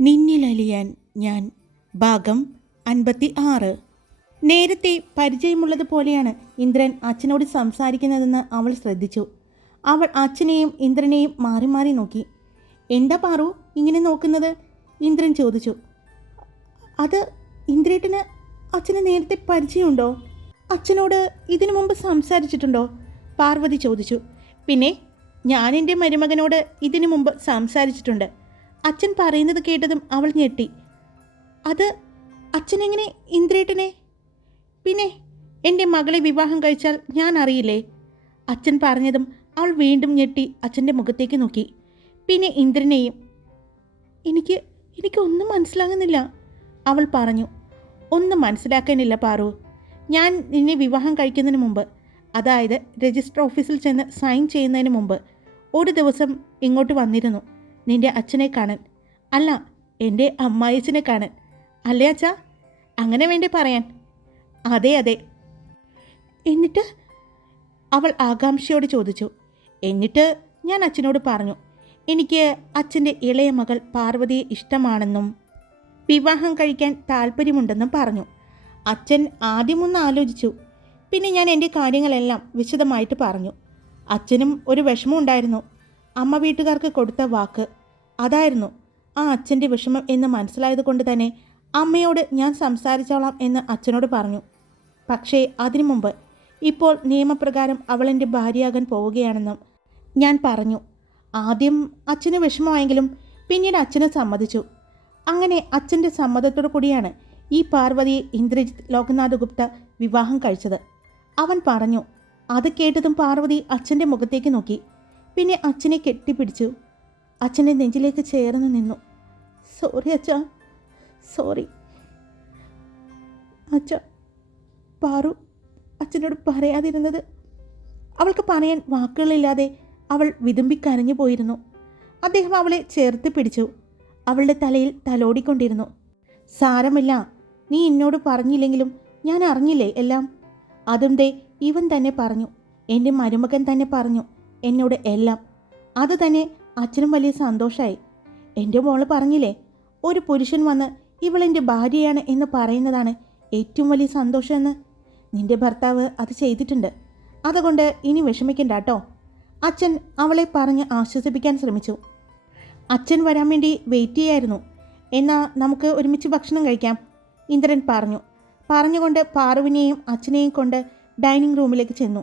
നിന്നിലലിയാൻ ഞാൻ. ഭാഗം അൻപത്തി ആറ്. നേരത്തെ പരിചയമുള്ളതുപോലെയാണ് ഇന്ദ്രൻ അച്ഛനോട് സംസാരിക്കുന്നതെന്ന് അവൾ ശ്രദ്ധിച്ചു. അവൾ അച്ഛനെയും ഇന്ദ്രനെയും മാറി മാറി നോക്കി. എന്താ പാറു ഇങ്ങനെ നോക്കുന്നത്? ഇന്ദ്രൻ ചോദിച്ചു. അത് ഇന്ദ്രേട്ടന് അച്ഛന് നേരത്തെ പരിചയമുണ്ടോ? അച്ഛനോട് ഇതിനു മുമ്പ് സംസാരിച്ചിട്ടുണ്ടോ? പാർവതി ചോദിച്ചു. പിന്നെ ഞാൻ എന്റെ മരുമകനോട് ഇതിനു മുമ്പ് സംസാരിച്ചിട്ടുണ്ട്. അച്ഛൻ പറയുന്നത് കേട്ടതും അവൾ ഞെട്ടി. അത് അച്ഛനെങ്ങനെ ഇന്ദ്രേട്ടനെ? പിന്നെ എന്റെ മകളെ വിവാഹം കഴിച്ചാൽ ഞാൻ അറിയില്ലേ? അച്ഛൻ പറഞ്ഞതും അവൾ വീണ്ടും ഞെട്ടി അച്ഛന്റെ മുഖത്തേക്ക് നോക്കി. പിന്നെ ഇന്ദ്രനെയും? എനിക്ക് എനിക്കൊന്നും മനസ്സിലാകുന്നില്ല അവൾ പറഞ്ഞു. ഒന്നും മനസ്സിലാക്കാനില്ല പാറു. ഞാൻ നിന്നെ വിവാഹം കഴിക്കുന്നതിന് മുമ്പ് അതായത് രജിസ്റ്റർ ഓഫീസിൽ ചെന്ന് സൈൻ ചെയ്യുന്നതിന് മുമ്പ് ഒരു ദിവസം ഇങ്ങോട്ട് വന്നിരുന്നു. നിന്റെ അച്ഛനെ കാണാൻ. അല്ല എന്റെ അമ്മായിച്ചനെ കാണാൻ. അല്ലേ അച്ഛാ? അങ്ങനെ വേണ്ടി പറയാൻ. അതെ അതെ. എന്നിട്ട് അവൾ ആകാംക്ഷയോട് ചോദിച്ചു. എന്നിട്ട് ഞാൻ അച്ഛനോട് പറഞ്ഞു എനിക്ക് അച്ഛന്റെ ഇളയ മകൾ പാർവതിയെ ഇഷ്ടമാണെന്നും വിവാഹം കഴിക്കാൻ താല്പര്യമുണ്ടെന്നും പറഞ്ഞു. അച്ഛൻ ആദ്യമൊന്ന് ആലോചിച്ചു. പിന്നെ ഞാൻ എന്റെ കാര്യങ്ങളെല്ലാം വിശദമായിട്ട് പറഞ്ഞു. അച്ഛനും ഒരു വിഷമം ഉണ്ടായിരുന്നു. അമ്മ വീട്ടുകാർക്ക് കൊടുത്ത വാക്ക്. അതായിരുന്നു ആ അച്ഛന്റെ വിഷമം എന്ന് മനസ്സിലായത് കൊണ്ട് തന്നെ അമ്മയോട് ഞാൻ സംസാരിച്ചോളാം എന്ന് അച്ഛനോട് പറഞ്ഞു. പക്ഷേ അതിനു മുമ്പ് ഇപ്പോൾ നിയമപ്രകാരം അവൾ എന്റെ ഭാര്യയാകാൻ പോവുകയാണെന്നും ഞാൻ പറഞ്ഞു. ആദ്യം അച്ഛന് വിഷമമായെങ്കിലും പിന്നീട് അച്ഛന് സമ്മതിച്ചു. അങ്ങനെ അച്ഛന്റെ സമ്മതത്തോടു കൂടിയാണ് ഈ പാർവതിയെ ഇന്ദ്രജിത്ത് ലോകനാഥ് ഗുപ്ത വിവാഹം കഴിച്ചത്. അവൻ പറഞ്ഞു അത് കേട്ടതും പാർവതി അച്ഛന്റെ മുഖത്തേക്ക് നോക്കി. പിന്നെ അച്ഛനെ കെട്ടിപ്പിടിച്ചു. അച്ഛന്റെ നെഞ്ചിലേക്ക് ചേർന്ന് നിന്നു. സോറി അച്ഛ സോറി. അച്ഛ പാറു അച്ഛനോട് പറയാതിരുന്നത്. അവൾക്ക് പറയാൻ വാക്കുകളില്ലാതെ അവൾ വിതുമ്പി കരഞ്ഞു പോയിരുന്നു. അദ്ദേഹം അവളെ ചേർത്ത് പിടിച്ചു. അവളുടെ തലയിൽ തലോടിക്കൊണ്ടിരുന്നു. സാരമില്ല നീ എന്നോട് പറഞ്ഞില്ലെങ്കിലും ഞാൻ അറിഞ്ഞില്ലേ എല്ലാം? അതും ദേ ഇവൻ തന്നെ പറഞ്ഞു. എന്റെ മരുമകൻ തന്നെ പറഞ്ഞു. എന്നോട് എല്ലാം. അത് തന്നെ അച്ഛനും വലിയ സന്തോഷമായി എന്റെ മോൾ പറഞ്ഞില്ലേ ഒരു പുരുഷൻ വന്ന് ഇവളെന്റെ ഭാര്യയാണ് എന്ന് പറയുന്നതാണ് ഏറ്റവും വലിയ സന്തോഷമെന്ന്. നിന്റെ ഭർത്താവ് അത് ചെയ്തിട്ടുണ്ട്. അതുകൊണ്ട് ഇനി വിഷമിക്കണ്ട കേട്ടോ അച്ഛൻ അവളെ പറഞ്ഞ് ആശ്വസിപ്പിക്കാൻ ശ്രമിച്ചു. അച്ഛൻ വരാൻ വേണ്ടി വെയിറ്റ് ചെയ്യായിരുന്നു. എന്നാൽ നമുക്ക് ഒരുമിച്ച് ഭക്ഷണം കഴിക്കാം ഇന്ദ്രൻ പറഞ്ഞു. പറഞ്ഞുകൊണ്ട് പാറുവിനെയും അച്ഛനെയും കൊണ്ട് ഡൈനിങ് റൂമിലേക്ക് ചെന്നു.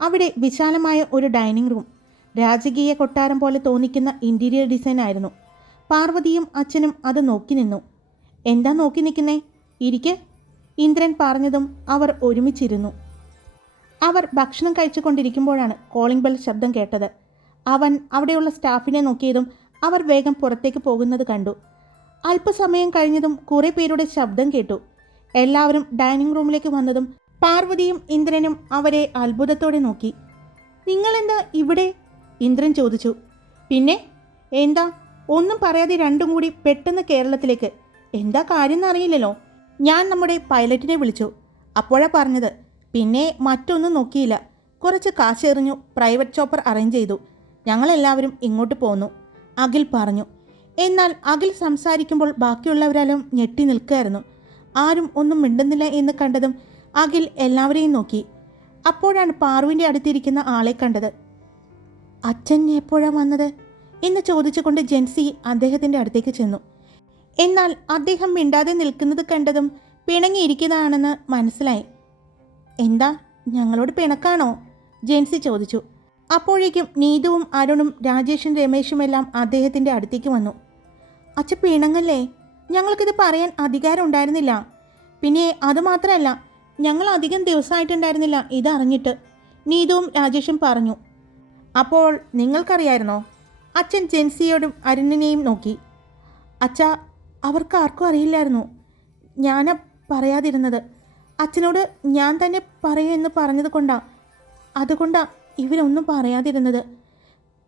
അവിടെ വിശാലമായ ഒരു ഡൈനിങ് റൂം. രാജകീയ കൊട്ടാരം പോലെ തോന്നിക്കുന്ന ഇന്റീരിയർ ഡിസൈൻ ആയിരുന്നു. പാർവതിയും അച്ഛനും അത് നോക്കി നിന്നു. എന്താ നോക്കി നിൽക്കുന്നേ? ഇരിക്കെ ഇന്ദ്രൻ പറഞ്ഞതും അവർ ഒരുമിച്ചിരുന്നു. അവർ ഭക്ഷണം കഴിച്ചുകൊണ്ടിരിക്കുമ്പോഴാണ് കോളിംഗ് ബെൽ ശബ്ദം കേട്ടത്. അവൻ അവിടെയുള്ള സ്റ്റാഫിനെ നോക്കിയതും അവർ വേഗം പുറത്തേക്ക് പോകുന്നത് കണ്ടു. അല്പസമയം കഴിഞ്ഞതും കുറേ പേരുടെ ശബ്ദം കേട്ടു. എല്ലാവരും ഡൈനിങ് റൂമിലേക്ക് വന്നതും പാർവതിയും ഇന്ദ്രനും അവരെ അത്ഭുതത്തോടെ നോക്കി. നിങ്ങളെന്താ ഇവിടെ? ഇന്ദ്രൻ ചോദിച്ചു. പിന്നെ എന്താ? ഒന്നും പറയാതെ രണ്ടും കൂടി പെട്ടെന്ന് കേരളത്തിലേക്ക്. എന്താ കാര്യം എന്നറിയില്ലല്ലോ. ഞാൻ നമ്മുടെ പൈലറ്റിനെ വിളിച്ചു. അപ്പോഴാ പറഞ്ഞത്. പിന്നെ മറ്റൊന്നും നോക്കിയില്ല. കുറച്ച് കാശ് എറിഞ്ഞു പ്രൈവറ്റ് ചോപ്പർ അറേഞ്ച് ചെയ്തു. ഞങ്ങളെല്ലാവരും ഇങ്ങോട്ട് പോന്നു. അഖിൽ പറഞ്ഞു. എന്നാൽ അഖിൽ സംസാരിക്കുമ്പോൾ ബാക്കിയുള്ളവരെല്ലാം ഞെട്ടി നിൽക്കുകയായിരുന്നു. ആരും ഒന്നും മിണ്ടുന്നില്ല എന്ന് കണ്ടതും അഖിൽ എല്ലാവരെയും നോക്കി. അപ്പോഴാണ് പാറുവിന്റെ അടുത്തിരിക്കുന്ന ആളെ കണ്ടത്. അച്ഛൻ എപ്പോഴാണ് വന്നത്? എന്ന് ചോദിച്ചുകൊണ്ട് ജെൻസി അദ്ദേഹത്തിന്റെ അടുത്തേക്ക് ചെന്നു. എന്നാൽ അദ്ദേഹം മിണ്ടാതെ നിൽക്കുന്നത് കണ്ടതും പിണങ്ങിയിരിക്കുന്നതാണെന്ന് മനസ്സിലായി. എന്താ ഞങ്ങളോട് പിണക്കാണോ? ജെൻസി ചോദിച്ചു. അപ്പോഴേക്കും നീതുവും അരുണും രാജേഷും രമേശും എല്ലാം അദ്ദേഹത്തിന്റെ അടുത്തേക്ക് വന്നു. അച്ഛ പിണങ്ങല്ലേ? ഞങ്ങൾക്കിത് പറയാൻ അധികാരം ഉണ്ടായിരുന്നില്ല. പിന്നെ അതുമാത്രമല്ല ഞങ്ങൾ അധികം ദിവസമായിട്ടുണ്ടായിരുന്നില്ല. ഇതറിഞ്ഞിട്ട് നീതുവും രാജേഷും പറഞ്ഞു. അപ്പോൾ നിങ്ങൾക്കറിയായിരുന്നോ? അച്ഛൻ ജെൻസിയോടും അരുണിനെയും നോക്കി. അച്ഛ അവർക്ക് ആർക്കും അറിയില്ലായിരുന്നു. ഞാൻ പറയാതിരുന്നത്. അച്ഛനോട് ഞാൻ തന്നെ പറയുമെന്ന് പറഞ്ഞത് കൊണ്ടാ. അതുകൊണ്ടാ ഇവരൊന്നും പറയാതിരുന്നത്.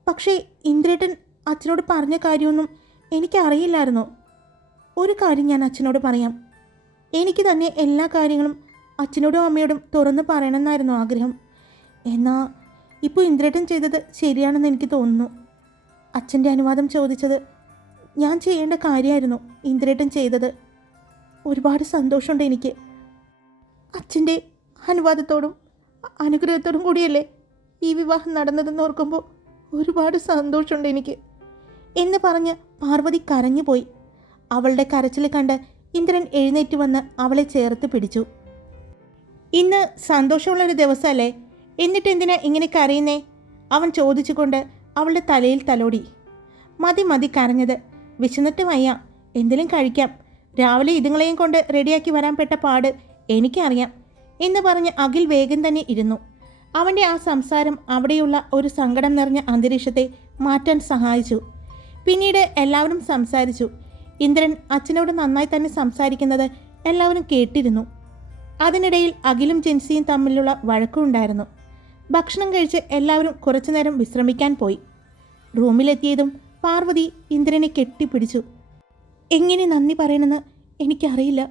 പക്ഷേ ഇന്ദ്രേട്ടൻ അച്ഛനോട് പറഞ്ഞ കാര്യമൊന്നും എനിക്കറിയില്ലായിരുന്നു. ഒരു കാര്യം ഞാൻ അച്ഛനോട് പറയാം. എനിക്ക് തന്നെ എല്ലാ കാര്യങ്ങളും അച്ഛനോടും അമ്മയോടും തുറന്ന് പറയണമെന്നായിരുന്നു ആഗ്രഹം. എന്നാൽ ഇപ്പോൾ ഇന്ദ്രേട്ടൻ ചെയ്തത് ശരിയാണെന്ന് എനിക്ക് തോന്നുന്നു. അച്ഛന്റെ അനുവാദം ചോദിച്ചത് ഞാൻ ചെയ്യേണ്ട കാര്യമായിരുന്നു ഇന്ദ്രേട്ടൻ ചെയ്തത്. ഒരുപാട് സന്തോഷമുണ്ട് എനിക്ക്. അച്ഛന്റെ അനുവാദത്തോടും അനുഗ്രഹത്തോടും കൂടിയല്ലേ ഈ വിവാഹം നടന്നതെന്ന് ഓർക്കുമ്പോൾ ഒരുപാട് സന്തോഷമുണ്ട് എനിക്ക്. എന്ന് പറഞ്ഞ് പാർവതി കരഞ്ഞുപോയി. അവളുടെ കരച്ചിൽ കണ്ട് ഇന്ദ്രൻ എഴുന്നേറ്റ് വന്ന് അവളെ ചേർത്ത് പിടിച്ചു. ഇന്ന് സന്തോഷമുള്ളൊരു ദിവസമല്ലേ എന്നിട്ട് എന്തിനാ ഇങ്ങനെ കരയുന്നേ? അവൻ ചോദിച്ചുകൊണ്ട് അവളുടെ തലയിൽ തലോടി. മതി മതി കരഞ്ഞത്. വിശന്നിട്ട് വയ്യ. എന്തെങ്കിലും കഴിക്കാം. രാവിലെ ഇതുങ്ങളെയും കൊണ്ട് റെഡിയാക്കി വരാൻ പെട്ട പാട് എനിക്കറിയാം എന്ന് പറഞ്ഞ് അഖിൽ വേഗം തന്നെ ഇരുന്നു. അവന്റെ ആ സംസാരം അവിടെയുള്ള ഒരു സങ്കടം നിറഞ്ഞ അന്തരീക്ഷത്തെ മാറ്റാൻ സഹായിച്ചു. പിന്നീട് എല്ലാവരും സംസാരിച്ചു. ഇന്ദ്രൻ അച്ഛനോട് നന്നായി തന്നെ സംസാരിക്കുന്നത് എല്ലാവരും കേട്ടിരുന്നു. അതിനിടയിൽ അഖിലും ജെൻസിയും തമ്മിലുള്ള വഴക്കുണ്ടായിരുന്നു. ഭക്ഷണം കഴിച്ച് എല്ലാവരും കുറച്ചുനേരം വിശ്രമിക്കാൻ പോയി. റൂമിലെത്തിയതും പാർവതി ഇന്ദ്രനെ കെട്ടിപ്പിടിച്ചു. എങ്ങനെ നന്ദി പറയണമെന്ന് എനിക്കറിയില്ല.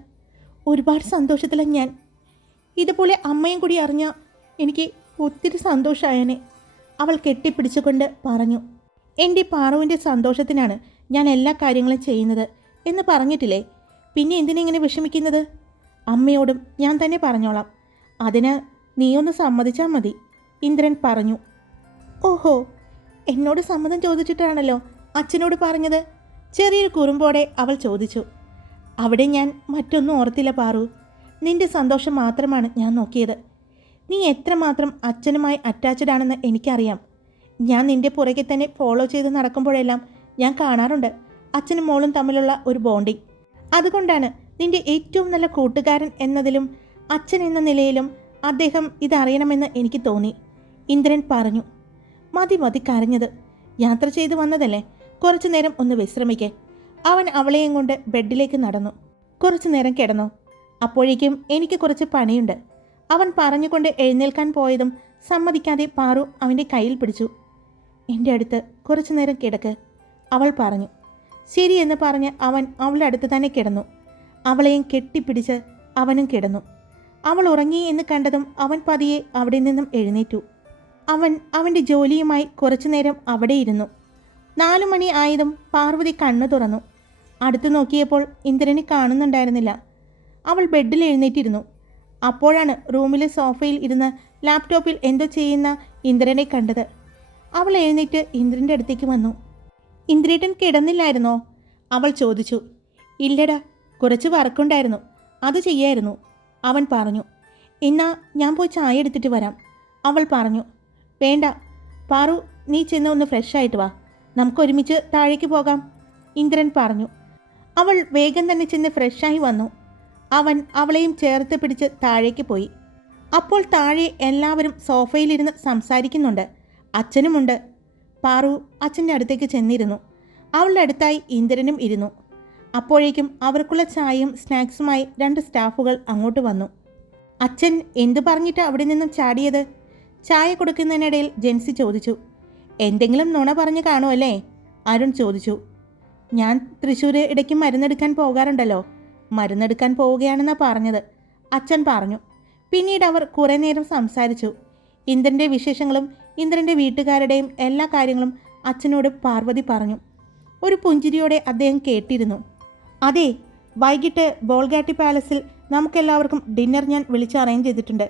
ഒരുപാട് സന്തോഷത്തിലാണ് ഞാൻ. ഇതുപോലെ അമ്മയും കൂടി അറിഞ്ഞ എനിക്ക് ഒത്തിരി സന്തോഷമായനെ അവൾ കെട്ടിപ്പിടിച്ചുകൊണ്ട് പറഞ്ഞു. എന്റെ പാറുവിന്റെ സന്തോഷത്തിനാണ് ഞാൻ എല്ലാ കാര്യങ്ങളും ചെയ്യുന്നത് എന്ന് പറഞ്ഞിട്ടില്ലേ? പിന്നെ എന്തിനെങ്ങനെ വിഷമിക്കുന്നത്? അമ്മയോടും ഞാൻ തന്നെ പറഞ്ഞോളാം. അതിന് നീയൊന്ന് സമ്മതിച്ചാൽ മതി. ഇന്ദ്രൻ പറഞ്ഞു. ഓഹോ എന്നോട് സമ്മതം ചോദിച്ചിട്ടാണല്ലോ അച്ഛനോട് പറഞ്ഞത്? ചെറിയൊരു കുറുമ്പോടെ അവൾ ചോദിച്ചു. അവിടെ ഞാൻ മറ്റൊന്നും ഓർത്തില്ല പാറു. നിന്റെ സന്തോഷം മാത്രമാണ് ഞാൻ നോക്കിയത്. നീ എത്രമാത്രം അച്ഛനുമായി അറ്റാച്ച്ഡ് ആണെന്ന് എനിക്കറിയാം. ഞാൻ നിന്റെ പുറകെ തന്നെ ഫോളോ ചെയ്ത് നടക്കുമ്പോഴെല്ലാം ഞാൻ കാണാറുണ്ട്. അച്ഛനും മോളും തമ്മിലുള്ള ഒരു ബോണ്ടിങ് അതുകൊണ്ടാണ് നിന്റെ ഏറ്റവും നല്ല കൂട്ടുകാരൻ എന്നതിലും അച്ഛൻ എന്ന നിലയിലും അദ്ദേഹം ഇതറിയണമെന്ന് എനിക്ക് തോന്നി. ഇന്ദ്രൻ പറഞ്ഞു മതി മതി കരഞ്ഞത്. യാത്ര ചെയ്തു വന്നതല്ലേ? കുറച്ചു നേരം ഒന്ന് വിശ്രമിക്കേ. അവൻ അവളെയും കൊണ്ട് ബെഡിലേക്ക് നടന്നു. കുറച്ചു നേരം കിടന്നു. അപ്പോഴേക്കും എനിക്ക് കുറച്ച് പണിയുണ്ട്. അവൻ പറഞ്ഞുകൊണ്ട് എഴുന്നേൽക്കാൻ പോയതും സമ്മതിക്കാതെ പാറു അവന്റെ കയ്യിൽ പിടിച്ചു. എന്റെ അടുത്ത് കുറച്ചു നേരം കിടക്ക് അവൾ പറഞ്ഞു. ശരി എന്ന് പറഞ്ഞ് അവൻ അവളുടെ അടുത്ത് തന്നെ കിടന്നു. അവളെയും കെട്ടിപ്പിടിച്ച് അവനും കിടന്നു. അവൾ ഉറങ്ങി എന്ന് കണ്ടതും അവൻ പതിയെ അവിടെ നിന്നും എഴുന്നേറ്റു. അവൻ അവന്റെ ജോലിയുമായി കുറച്ചുനേരം അവിടെ ഇരുന്നു. നാലു മണി ആയതും പാർവതി കണ്ണു തുറന്നു. അടുത്തു നോക്കിയപ്പോൾ ഇന്ദ്രനെ കാണുന്നുണ്ടായിരുന്നില്ല. അവൾ ബെഡിൽ എഴുന്നേറ്റിരുന്നു. അപ്പോഴാണ് റൂമിലെ സോഫയിൽ ഇരുന്ന് ലാപ്ടോപ്പിൽ എന്തോ ചെയ്യുന്ന ഇന്ദ്രനെ കണ്ടത്. അവൾ എഴുന്നേറ്റ് ഇന്ദ്രന്റെ അടുത്തേക്ക് വന്നു. ഇന്ദ്രേട്ടൻ കിടന്നില്ലായിരുന്നോ? അവൾ ചോദിച്ചു. ഇല്ലടാ കുറച്ച് വർക്കുണ്ടായിരുന്നു. അത് ചെയ്യായിരുന്നു. അവൻ പറഞ്ഞു. എന്നാ ഞാൻ പോയി ചായ എടുത്തിട്ട് വരാം. അവൾ പറഞ്ഞു. വേണ്ട. പാറു നീ ചെന്ന് ഒന്ന് ഫ്രഷ് ആയിട്ട് വാ. നമുക്കൊരുമിച്ച് താഴേക്ക് പോകാം. ഇന്ദ്രൻ പറഞ്ഞു. അവൾ വേഗം തന്നെ ചെന്ന് ഫ്രഷായി വന്നു. അവൻ അവളെയും ചേർത്ത് പിടിച്ച് താഴേക്ക് പോയി. അപ്പോൾ താഴെ എല്ലാവരും സോഫയിലിരുന്ന് സംസാരിക്കുന്നുണ്ട്. അച്ഛനുമുണ്ട്. പാറു അച്ഛന്റെ അടുത്തേക്ക് ചെന്നിരുന്നു. അവളുടെ അടുത്തായി ഇന്ദ്രനും ഇരുന്നു. അപ്പോഴേക്കും അവർക്കുള്ള ചായയും സ്നാക്സുമായി രണ്ട് സ്റ്റാഫുകൾ അങ്ങോട്ട് വന്നു. അച്ഛൻ എന്തു പറഞ്ഞിട്ട് അവിടെ നിന്നും ചാടിയത്? ചായ കൊടുക്കുന്നതിനിടയിൽ ജെൻസി ചോദിച്ചു. എന്തെങ്കിലും നുണ പറഞ്ഞു കാണുമല്ലേ അരുൺ ചോദിച്ചു. ഞാൻ തൃശ്ശൂർ ഇടയ്ക്ക് മരുന്നെടുക്കാൻ പോകാറുണ്ടല്ലോ. മരുന്നെടുക്കാൻ പോവുകയാണെന്നാണ് പറഞ്ഞത് അച്ഛൻ പറഞ്ഞു. പിന്നീട് അവർ കുറേ നേരം സംസാരിച്ചു. ഇന്ദ്രന്റെ വിശേഷങ്ങളും ഇന്ദ്രന്റെ വീട്ടുകാരുടെയും എല്ലാ കാര്യങ്ങളും അച്ഛനോട് പാർവതി പറഞ്ഞു. ഒരു പുഞ്ചിരിയോടെ അദ്ദേഹം കേട്ടിരുന്നു. അതെ വൈകിട്ട് ബോൾഗാട്ടി പാലസിൽ നമുക്കെല്ലാവർക്കും ഡിന്നർ ഞാൻ വിളിച്ച് അറേഞ്ച് ചെയ്തിട്ടുണ്ട്.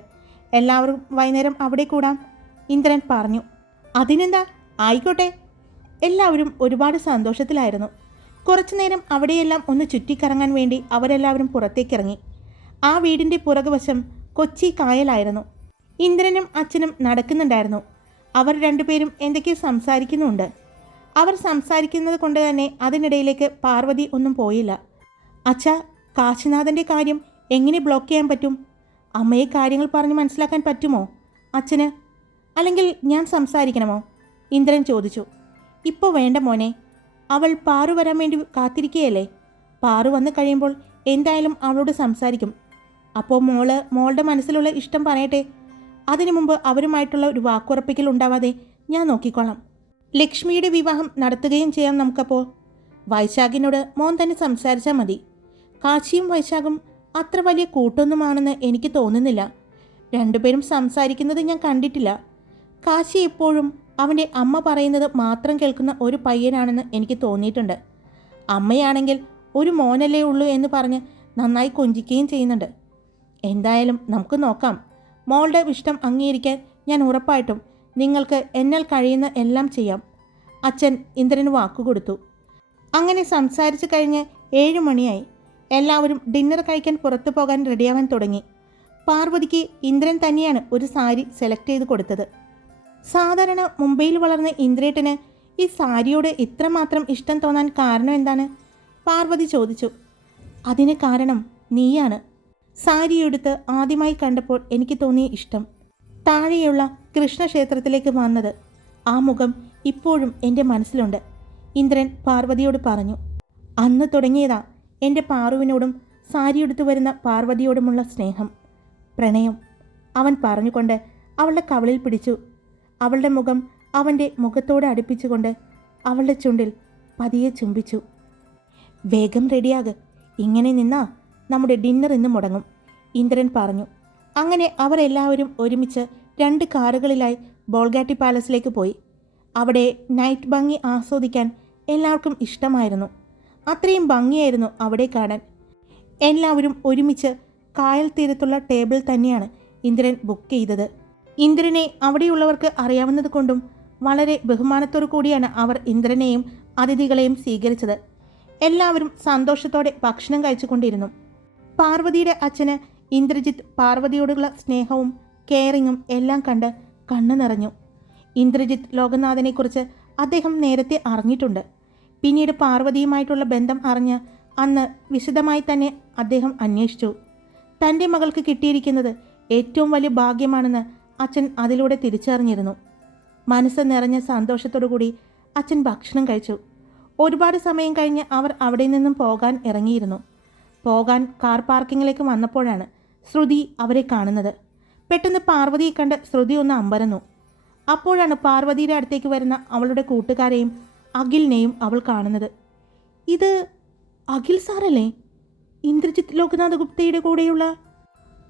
എല്ലാവരും വൈകുന്നേരം അവിടെ കൂടാം ഇന്ദ്രൻ പറഞ്ഞു. അതിനെന്താ? ആയിക്കോട്ടെ. എല്ലാവരും ഒരുപാട് സന്തോഷത്തിലായിരുന്നു. കുറച്ചുനേരം അവിടെയെല്ലാം ഒന്ന് ചുറ്റിക്കറങ്ങാൻ വേണ്ടി അവരെല്ലാവരും പുറത്തേക്കിറങ്ങി. ആ വീടിന്റെ പുറകുവശം കൊച്ചി കായലായിരുന്നു. ഇന്ദ്രനും അച്ഛനും നടക്കുന്നുണ്ടായിരുന്നു. അവർ രണ്ടുപേരും എന്തൊക്കെയോ സംസാരിക്കുന്നുണ്ട്? അവർ സംസാരിക്കുന്നത് കൊണ്ട് തന്നെ അതിനിടയിലേക്ക് പാർവതി ഒന്നും പോയില്ല. അച്ഛാ കാശിനാഥന്റെ കാര്യം എങ്ങനെ ബ്ലോക്ക് ചെയ്യാൻ പറ്റും? അമ്മയെ കാര്യങ്ങൾ പറഞ്ഞ് മനസ്സിലാക്കാൻ പറ്റുമോ? അച്ഛന്? അല്ലെങ്കിൽ ഞാൻ സംസാരിക്കണമോ? ഇന്ദ്രൻ ചോദിച്ചു. ഇപ്പോൾ വേണ്ട മോനെ. അവൾ പാറു വരാൻ വേണ്ടി കാത്തിരിക്കുകയല്ലേ? പാറു വന്നു കഴിയുമ്പോൾ എന്തായാലും അവളോട് സംസാരിക്കും. അപ്പോൾ മോൾ മോളുടെ മനസ്സിലുള്ള ഇഷ്ടം പറയട്ടെ. അതിനു മുമ്പ് അവരുമായിട്ടുള്ള ഒരു വാക്കുറപ്പിക്കൽ ഉണ്ടാവാതെ ഞാൻ നോക്കിക്കോളാം. ലക്ഷ്മിയുടെ വിവാഹം നടത്തുകയും ചെയ്യാം നമുക്കപ്പോൾ വൈശാഖിനോട് മോൻ തന്നെ സംസാരിച്ചാൽ മതി. കാശിയും വൈശാഖും അത്ര വലിയ കൂട്ടൊന്നുമാണെന്ന് എനിക്ക് തോന്നുന്നില്ല. രണ്ടുപേരും സംസാരിക്കുന്നത് ഞാൻ കണ്ടിട്ടില്ല. കാശി എപ്പോഴും അവന്റെ അമ്മ പറയുന്നത് മാത്രം കേൾക്കുന്ന ഒരു പയ്യനാണെന്ന് എനിക്ക് തോന്നിയിട്ടുണ്ട്. അമ്മയാണെങ്കിൽ ഒരു മോനല്ലേ ഉള്ളൂ എന്ന് പറഞ്ഞ് നന്നായി കൊഞ്ചിക്കുകയും ചെയ്യുന്നുണ്ട്. എന്തായാലും നമുക്ക് നോക്കാം. മോളുടെ ഇഷ്ടം അംഗീകരിക്കാൻ ഞാൻ ഉറപ്പായിട്ടും നിങ്ങൾക്ക് എന്നാൽ കഴിയുന്ന എല്ലാം ചെയ്യാം. അച്ഛൻ ഇന്ദ്രന് വാക്കുകൊടുത്തു അങ്ങനെ സംസാരിച്ചു കഴിഞ്ഞ് ഏഴു മണിയായി. എല്ലാവരും ഡിന്നർ കഴിക്കാൻ പുറത്തു പോകാൻ റെഡിയാവാൻ തുടങ്ങി. പാർവതിക്ക് ഇന്ദ്രൻ തന്നെയാണ് ഒരു സാരി സെലക്ട് ചെയ്ത് കൊടുത്തത്. സാധാരണ മുംബൈയിൽ വളർന്ന ഇന്ദ്രേട്ടന് ഈ സാരിയോട് ഇത്രമാത്രം ഇഷ്ടം തോന്നാൻ കാരണം എന്താണ്? പാർവതി ചോദിച്ചു. അതിന് കാരണം നീയാണ്. സാരിയെടുത്ത് ആദ്യമായി കണ്ടപ്പോൾ എനിക്ക് തോന്നിയ ഇഷ്ടം. താഴെയുള്ള കൃഷ്ണക്ഷേത്രത്തിലേക്ക് വന്നത്. ആ മുഖം ഇപ്പോഴും എന്റെ മനസ്സിലുണ്ട്. ഇന്ദ്രൻ പാർവതിയോട് പറഞ്ഞു അന്ന് തുടങ്ങിയതാ എന്റെ പാറുവിനോടും സാരിയെടുത്തു വരുന്ന പാർവതിയോടുമുള്ള സ്നേഹം. പ്രണയം. അവൻ പറഞ്ഞുകൊണ്ട് അവളുടെ കവളിൽ പിടിച്ചു. അവളുടെ മുഖം അവന്റെ മുഖത്തോട് അടുപ്പിച്ചുകൊണ്ട് അവളുടെ ചുണ്ടിൽ പതിയെ ചുംബിച്ചു. വേഗം റെഡിയാക്. ഇങ്ങനെ നിന്നാ നമ്മുടെ ഡിന്നർ ഇന്ന് മുടങ്ങും. ഇന്ദ്രൻ പറഞ്ഞു അങ്ങനെ അവരെല്ലാവരും ഒരുമിച്ച് രണ്ട് കാറുകളിലായി ബോൾഗാട്ടി പാലസിലേക്ക് പോയി. അവിടെ നൈറ്റ് ഭംഗി ആസ്വദിക്കാൻ എല്ലാവർക്കും ഇഷ്ടമായിരുന്നു. അത്രയും ഭംഗിയായിരുന്നു അവിടെ കാണാൻ. എല്ലാവരും ഒരുമിച്ച് കായൽ തീരത്തുള്ള ടേബിൾ തന്നെയാണ് ഇന്ദ്രൻ ബുക്ക് ചെയ്തത്. ഇന്ദ്രനെ അവിടെയുള്ളവർക്ക് അറിയാവുന്നത് കൊണ്ടും വളരെ ബഹുമാനത്തോടു കൂടിയാണ് അവർ ഇന്ദ്രനെയും അതിഥികളെയും സ്വീകരിച്ചത്. എല്ലാവരും സന്തോഷത്തോടെ ഭക്ഷണം കഴിച്ചുകൊണ്ടിരുന്നു. പാർവതിയുടെ അച്ഛന് ഇന്ദ്രജിത്ത് പാർവതിയോടുള്ള സ്നേഹവും കെയറിങ്ങും എല്ലാം കണ്ട് കണ്ണു നിറഞ്ഞു. ഇന്ദ്രജിത്ത് ലോകനാഥനെക്കുറിച്ച് അദ്ദേഹം നേരത്തെ അറിഞ്ഞിട്ടുണ്ട്. പിന്നീട് പാർവതിയുമായിട്ടുള്ള ബന്ധം അറിഞ്ഞ് അന്ന് വിശദമായി തന്നെ അദ്ദേഹം അന്വേഷിച്ചു. തന്റെ മകൾക്ക് കിട്ടിയിരിക്കുന്നത് ഏറ്റവും വലിയ ഭാഗ്യമാണെന്ന് അച്ഛൻ അതിലൂടെ തിരിച്ചറിഞ്ഞിരുന്നു. മനസ്സ് നിറഞ്ഞ സന്തോഷത്തോടു കൂടി അച്ഛൻ ഭക്ഷണം കഴിച്ചു. ഒരുപാട് സമയം കഴിഞ്ഞ് അവർ അവിടെ നിന്നും പോകാൻ ഇറങ്ങിയിരുന്നു. പോകാൻ കാർ പാർക്കിങ്ങിലേക്ക് വന്നപ്പോഴാണ് ശ്രുതി അവരെ കാണുന്നത്. പെട്ടെന്ന് പാർവതിയെ കണ്ട് ശ്രുതി ഒന്ന് അമ്പരന്നു. അപ്പോഴാണ് പാർവതിയുടെ അടുത്തേക്ക് വരുന്ന അവളുടെ കൂട്ടുകാരെയും അഖിലിനെയും അവൾ കാണുന്നത്. ഇത് അഖിൽ സാറല്ലേ? ഇന്ദ്രജിത് ലോകനാഥ് ഗുപ്തയുടെ കൂടെയുള്ള?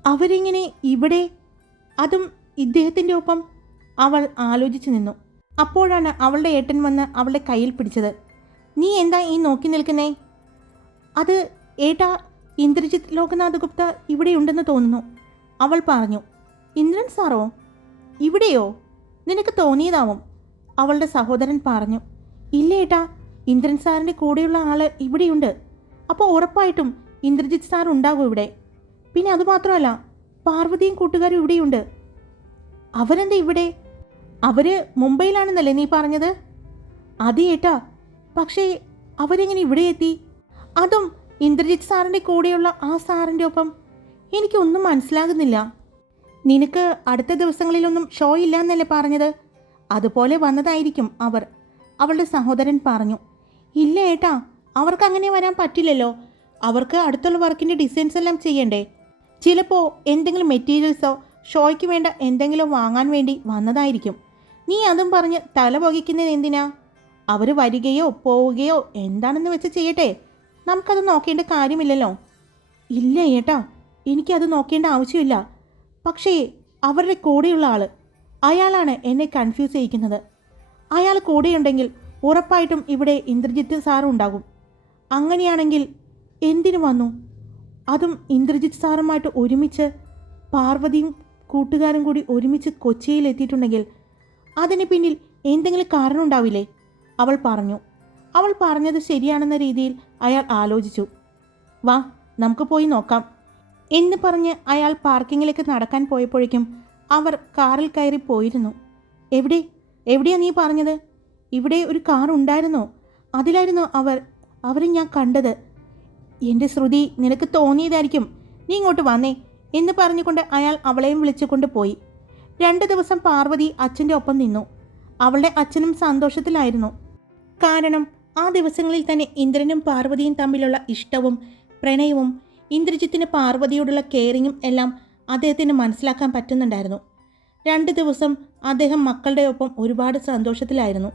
അവരെങ്ങനെ ഇവിടെ? അതും ഇദ്ദേഹത്തിന്റെ ഒപ്പം? അവൾ ആലോചിച്ചു നിന്നു. അപ്പോഴാണ് അവളുടെ ഏട്ടൻ വന്ന് അവളുടെ കയ്യിൽ പിടിച്ചത്. നീ എന്താ ഈ നോക്കി നിൽക്കുന്നേ? അത് ഏട്ടാ ഇന്ദ്രജിത്ത് ലോകനാഥ് ഗുപ്ത ഇവിടെയുണ്ടെന്ന് തോന്നുന്നു. അവൾ പറഞ്ഞു ഇന്ദ്രൻ സാറോ ഇവിടെയോ? നിനക്ക് തോന്നിയതാവും. അവളുടെ സഹോദരൻ പറഞ്ഞു ഇല്ല ഏട്ടാ ഇന്ദ്രൻ സാറിന്റെ കൂടെയുള്ള ആൾ ഇവിടെയുണ്ട്. അപ്പോൾ ഉറപ്പായിട്ടും ഇന്ദ്രജിത്ത് സാർ ഉണ്ടാകും ഇവിടെ. പിന്നെ അതുമാത്രമല്ല പാർവതിയും കൂട്ടുകാരും ഇവിടെയുണ്ട്. അവരെന്താ ഇവിടെ? അവർ മുംബൈയിലാണെന്നല്ലേ നീ പറഞ്ഞത്? അതേട്ടാ പക്ഷേ അവരെങ്ങനെ ഇവിടെ എത്തി? അതും ഇന്ദ്രജിത്ത് സാറിന്റെ കൂടെയുള്ള ആ സാറിന്റെ ഒപ്പം എനിക്കൊന്നും മനസ്സിലാകുന്നില്ല. നിനക്ക് അടുത്ത ദിവസങ്ങളിലൊന്നും ഷോ ഇല്ല എന്നല്ലേ പറഞ്ഞത്? അതുപോലെ വന്നതായിരിക്കും അവർ. അവളുടെ സഹോദരൻ പറഞ്ഞു ഇല്ല ഏട്ടാ അവർക്ക് അങ്ങനെ വരാൻ പറ്റില്ലല്ലോ. അവർക്ക് അടുത്തുള്ള വർക്കിന്റെ ഡിസൈൻസ് എല്ലാം ചെയ്യണ്ടേ. ചിലപ്പോൾ എന്തെങ്കിലും മെറ്റീരിയൽസോ ഷോയ്ക്ക് വേണ്ട എന്തെങ്കിലും വാങ്ങാൻ വേണ്ടി വന്നതായിരിക്കും. നീ അതും പറഞ്ഞ് തല പുകയ്ക്കുന്നത് എന്തിനാ? അവർ വരികയോ പോവുകയോ എന്താണെന്ന് വെച്ച് ചെയ്യട്ടെ. നമുക്കത് നോക്കേണ്ട കാര്യമില്ലല്ലോ. ഇല്ല ഏട്ടാ എനിക്കത് നോക്കേണ്ട ആവശ്യമില്ല. പക്ഷേ അവരുടെ കൂടെയുള്ള ആൾ അയാളാണ് എന്നെ കൺഫ്യൂസ് ചെയ്യിക്കുന്നത്. അയാൾ കൂടെയുണ്ടെങ്കിൽ ഉറപ്പായിട്ടും ഇവിടെ ഇന്ദ്രജിത്ത് സാറും ഉണ്ടാകും. അങ്ങനെയാണെങ്കിൽ എന്തിനു വന്നു? അതും ഇന്ദ്രജിത്ത് സാറുമായിട്ട് ഒരുമിച്ച് പാർവതിയും കൂട്ടുകാരും കൂടി ഒരുമിച്ച് കൊച്ചിയിൽ എത്തിയിട്ടുണ്ടെങ്കിൽ അതിന് പിന്നിൽ എന്തെങ്കിലും കാരണം ഉണ്ടാവില്ലേ? അവൾ പറഞ്ഞു. അവൾ പറഞ്ഞത് ശരിയാണെന്ന രീതിയിൽ അയാൾ ആലോചിച്ചു. വാ നമുക്ക് പോയി നോക്കാം. എന്ന് പറഞ്ഞ് അയാൾ പാർക്കിങ്ങിലേക്ക് നടക്കാൻ പോയപ്പോഴേക്കും അവർ കാറിൽ കയറി പോയിരുന്നു. എവിടെ? എവിടെയാ നീ പറഞ്ഞത്? ഇവിടെ ഒരു കാർ ഉണ്ടായിരുന്നോ? അതിലായിരുന്നു അവർ അവരെ ഞാൻ കണ്ടത്. എന്റെ ശ്രുതി നിനക്ക് തോന്നിയതായിരിക്കും. നീ ഇങ്ങോട്ട് വന്നേ. എന്ന് പറഞ്ഞുകൊണ്ട് അയാൾ അവളെയും വിളിച്ചുകൊണ്ട് പോയി. രണ്ട് ദിവസം പാർവതി അച്ഛന്റെ ഒപ്പം നിന്നു. അവളുടെ അച്ഛനും സന്തോഷത്തിലായിരുന്നു. കാരണം ആ ദിവസങ്ങളിൽ തന്നെ ഇന്ദ്രനും പാർവതിയും തമ്മിലുള്ള ഇഷ്ടവും പ്രണയവും ഇന്ദ്രജിത്തിന് പാർവതിയോടുള്ള കെയറിങ്ങും എല്ലാം അദ്ദേഹത്തിന് മനസ്സിലാക്കാൻ പറ്റുന്നുണ്ടായിരുന്നു. രണ്ട് ദിവസം അദ്ദേഹം മക്കളുടെ ഒപ്പം ഒരുപാട് സന്തോഷത്തിലായിരുന്നു.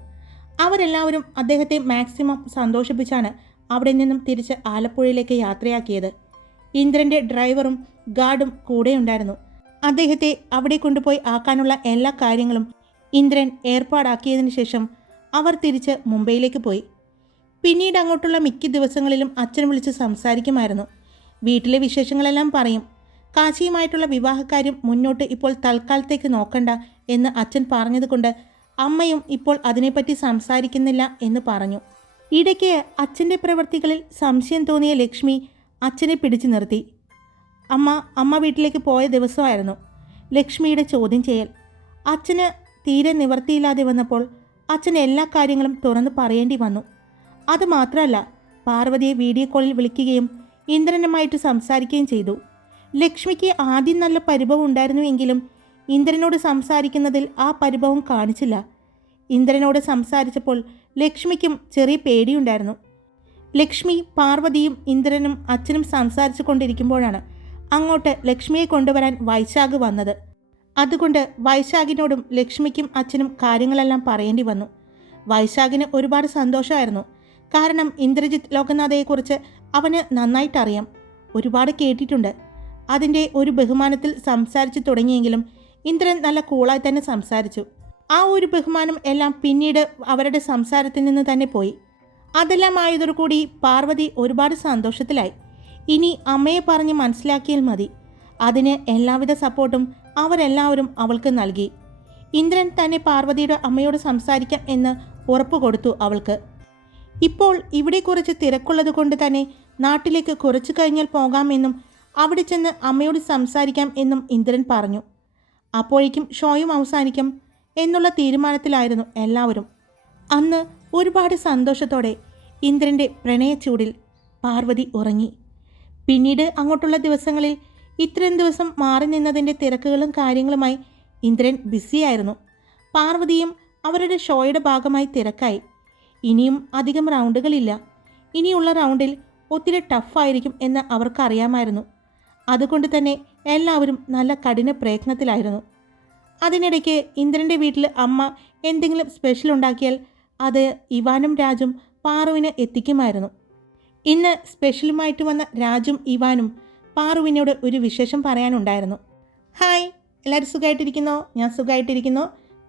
അവരെല്ലാവരും അദ്ദേഹത്തെ മാക്സിമം സന്തോഷിപ്പിച്ചാണ് അവിടെ നിന്നും തിരിച്ച് ആലപ്പുഴയിലേക്ക് യാത്രയാക്കിയത്. ഇന്ദ്രന്റെ ഡ്രൈവറും ഗാർഡും കൂടെയുണ്ടായിരുന്നു അദ്ദേഹത്തെ അവിടെ കൊണ്ടുപോയി ആക്കാനുള്ള എല്ലാ കാര്യങ്ങളും ഇന്ദ്രൻ ഏർപ്പാടാക്കിയതിനു ശേഷം അവർ തിരിച്ച് മുംബൈയിലേക്ക് പോയി. പിന്നീട് അങ്ങോട്ടുള്ള മിക്ക ദിവസങ്ങളിലും അച്ഛൻ വിളിച്ച് സംസാരിക്കുമായിരുന്നു. വീട്ടിലെ വിശേഷങ്ങളെല്ലാം പറയും. കാശിയുമായിട്ടുള്ള വിവാഹക്കാര്യം മുന്നോട്ട് ഇപ്പോൾ തൽക്കാലത്തേക്ക് നോക്കണ്ട എന്ന് അച്ഛൻ പറഞ്ഞതുകൊണ്ട് അമ്മയും ഇപ്പോൾ അതിനെപ്പറ്റി സംസാരിക്കുന്നില്ല എന്ന് പറഞ്ഞു. ഇടയ്ക്ക് അച്ഛന്റെ പ്രവൃത്തികളിൽ സംശയം തോന്നിയ ലക്ഷ്മി അച്ഛനെ പിടിച്ചു നിർത്തി. അമ്മ അമ്മ വീട്ടിലേക്ക് പോയ ദിവസമായിരുന്നു. ലക്ഷ്മിയുടെ ചോദ്യം ചെയ്യൽ. അച്ഛന് തീരെ നിവർത്തിയില്ലാതെ വന്നപ്പോൾ അച്ഛൻ എല്ലാ കാര്യങ്ങളും തുറന്ന് പറയേണ്ടി വന്നു. അതുമാത്രമല്ല പാർവതിയെ വീഡിയോ കോളിൽ വിളിക്കുകയും ഇന്ദ്രനുമായിട്ട് സംസാരിക്കുകയും ചെയ്തു. ലക്ഷ്മിക്ക് ആദ്യം നല്ല പരിഭവം ഉണ്ടായിരുന്നുവെങ്കിലും ഇന്ദ്രനോട് സംസാരിക്കുന്നതിൽ ആ പരിഭവം കാണിച്ചില്ല. ഇന്ദ്രനോട് സംസാരിച്ചപ്പോൾ ലക്ഷ്മിക്കും ചെറിയ പേടിയുണ്ടായിരുന്നു. ലക്ഷ്മി പാർവതിയും ഇന്ദ്രനും അച്ഛനും സംസാരിച്ചു കൊണ്ടിരിക്കുമ്പോഴാണ് അങ്ങോട്ട് ലക്ഷ്മിയെ കൊണ്ടുവരാൻ വൈശാഖ് വന്നത്. അതുകൊണ്ട് വൈശാഖിനോടും ലക്ഷ്മിക്കും അച്ഛനും കാര്യങ്ങളെല്ലാം പറയേണ്ടി വന്നു. വൈശാഖിന് ഒരുപാട് സന്തോഷമായിരുന്നു. കാരണം ഇന്ദ്രജിത്ത് ലോകനാഥയെക്കുറിച്ച് അവന് നന്നായിട്ടറിയാം. ഒരുപാട് കേട്ടിട്ടുണ്ട്. അതിന്റെ ഒരു ബഹുമാനത്തിൽ സംസാരിച്ചു തുടങ്ങിയെങ്കിലും ഇന്ദ്രൻ നല്ല കൂളായി തന്നെ സംസാരിച്ചു. ആ ഒരു ബഹുമാനം എല്ലാം പിന്നീട് അവരുടെ സംസാരത്തിൽ നിന്ന് തന്നെ പോയി. അതെല്ലാം ആയതോടുകൂടി പാർവതി ഒരുപാട് സന്തോഷത്തിലായി. ഇനി അമ്മയെ പറഞ്ഞ് മനസ്സിലാക്കിയാൽ മതി. അതിന് എല്ലാവിധ സപ്പോർട്ടും അവരെല്ലാവരും അവൾക്ക് നൽകി. ഇന്ദ്രൻ തന്നെ പാർവതിയുടെ അമ്മയോട് സംസാരിക്കാം എന്ന് ഉറപ്പ് കൊടുത്തു അവൾക്ക്. ഇപ്പോൾ ഇവിടെ കുറച്ച് തിരക്കുള്ളത് കൊണ്ട് തന്നെ നാട്ടിലേക്ക് കുറച്ചു കഴിഞ്ഞാൽ പോകാമെന്നും അവിടെ ചെന്ന് അമ്മയോട് സംസാരിക്കാം എന്നും ഇന്ദ്രൻ പറഞ്ഞു. അപ്പോഴേക്കും ഷോയും അവസാനിക്കും എന്നുള്ള തീരുമാനത്തിലായിരുന്നു എല്ലാവരും. അന്ന് ഒരുപാട് സന്തോഷത്തോടെ ഇന്ദ്രന്റെ പ്രണയച്ചൂടിൽ പാർവതി ഉറങ്ങി. പിന്നീട് അങ്ങോട്ടുള്ള ദിവസങ്ങളിൽ ഇത്രയും ദിവസം മാറി നിന്നതിന്റെ തിരക്കുകളും കാര്യങ്ങളുമായി ഇന്ദ്രൻ ബിസിയായിരുന്നു. പാർവതിയും അവരുടെ ഷോയുടെ ഭാഗമായി തിരക്കായി. ഇനിയും അധികം റൗണ്ടുകളില്ല. ഇനിയുള്ള റൗണ്ടിൽ ഒത്തിരി ടഫായിരിക്കും എന്ന് അവർക്കറിയാമായിരുന്നു. അതുകൊണ്ട് തന്നെ എല്ലാവരും നല്ല കഠിന പ്രയത്നത്തിലായിരുന്നു. അതിനിടയ്ക്ക് ഇന്ദ്രന്റെ വീട്ടിൽ അമ്മ എന്തെങ്കിലും സ്പെഷ്യൽ ഉണ്ടാക്കിയാൽ അത് ഇവാനും രാജും പാറുവിന് എത്തിക്കുമായിരുന്നു. ഇന്ന് സ്പെഷ്യലുമായിട്ട് വന്ന രാജും ഇവാനും പാറുവിനോട് ഒരു വിശേഷം പറയാനുണ്ടായിരുന്നു. ഹായ് എല്ലാവരും സുഖമായിട്ടിരിക്കുന്നോ? ഞാൻ സുഖമായിട്ടിരിക്കുന്നു.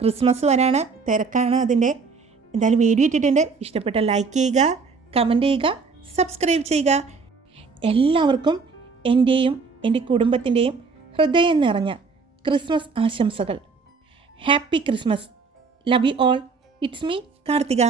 ക്രിസ്മസ് വരാണ് തിരക്കാണ് അതിന്റെ. എന്തായാലും വീഡിയോ ഇട്ടിട്ടുണ്ട്. ഇഷ്ടപ്പെട്ട ലൈക്ക് ചെയ്യുക കമന്റ് ചെയ്യുക സബ്സ്ക്രൈബ് ചെയ്യുക. എല്ലാവർക്കും എന്റെയും എന്റെ കുടുംബത്തിന്റെയും ഹൃദയം നിറഞ്ഞ ക്രിസ്മസ് ആശംസകൾ. Happy Christmas love you all it's me Karthika.